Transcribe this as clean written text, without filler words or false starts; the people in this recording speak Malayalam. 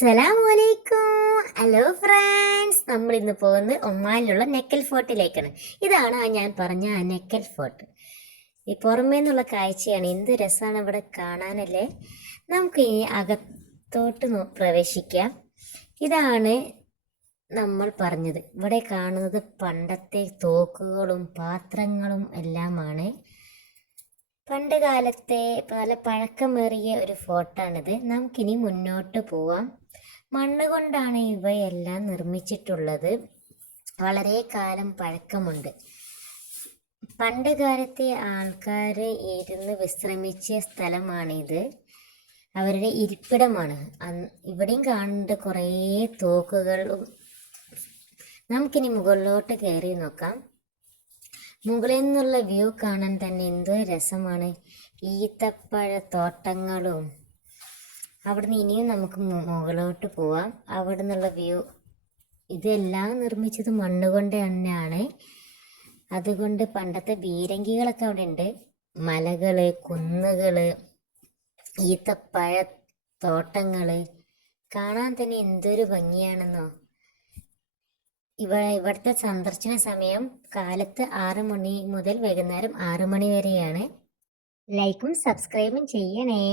അസ്സലാമലൈക്കും. ഹലോ ഫ്രണ്ട്സ്, നമ്മൾ ഇന്ന് പോകുന്നത് ഒമാനിലുള്ള നെക്കൽ ഫോർട്ടിലേക്കാണ്. ഇതാണ് ഞാൻ പറഞ്ഞ ആ നെക്കൽ ഫോർട്ട്. ഈ പുറമേ നിന്നുള്ള കാഴ്ചയാണ്. എന്ത് രസമാണ് ഇവിടെ കാണാനല്ലേ. നമുക്ക് ഇനി അകത്തോട്ട് പ്രവേശിക്കാം. ഇതാണ് നമ്മൾ പറഞ്ഞത്. ഇവിടെ കാണുന്നത് പണ്ടത്തെ തോക്കുകളും പാത്രങ്ങളും എല്ലാമാണ്. പണ്ട് കാലത്തെ പല പഴക്കമേറിയ ഒരു ഫോർട്ടാണിത്. നമുക്കിനി മുന്നോട്ട് പോവാം. മണ്ണ് കൊണ്ടാണ് ഇവയെല്ലാം നിർമ്മിച്ചിട്ടുള്ളത്. വളരെ കാലം പഴക്കമുണ്ട്. പണ്ട് കാലത്തെ ആൾക്കാർ ഇരുന്ന് വിശ്രമിച്ച സ്ഥലമാണിത്. അവരുടെ ഇരിപ്പിടമാണ്. ഇവിടെയും കാണുന്നുണ്ട് കുറേ തോക്കുകളും. നമുക്കിനി മുകളിലോട്ട് കയറി നോക്കാം. മുകളിൽ നിന്നുള്ള വ്യൂ കാണാൻ തന്നെ എന്തോ രസമാണ്. ഈത്തപ്പഴ തോട്ടങ്ങളും. അവിടുന്ന് ഇനിയും നമുക്ക് മുകളിലോട്ട് പോവാം. അവിടെ നിന്നുള്ള വ്യൂ. ഇതെല്ലാം നിർമ്മിച്ചത് മണ്ണ് കൊണ്ട് തന്നെയാണ്. അതുകൊണ്ട് പണ്ടത്തെ ബീരങ്കികളൊക്കെ അവിടെ ഉണ്ട്. മലകള്, കുന്നുകള്, ഈത്തപ്പഴ തോട്ടങ്ങള് കാണാൻ തന്നെ എന്തൊരു ഭംഗിയാണെന്നോ. ഇവിടുത്തെ സന്ദർശന സമയം കാലത്ത് 6 മണി മുതൽ വൈകുന്നേരം 6 മണി വരെയാണ്. ലൈക്കും സബ്സ്ക്രൈബും ചെയ്യണേ.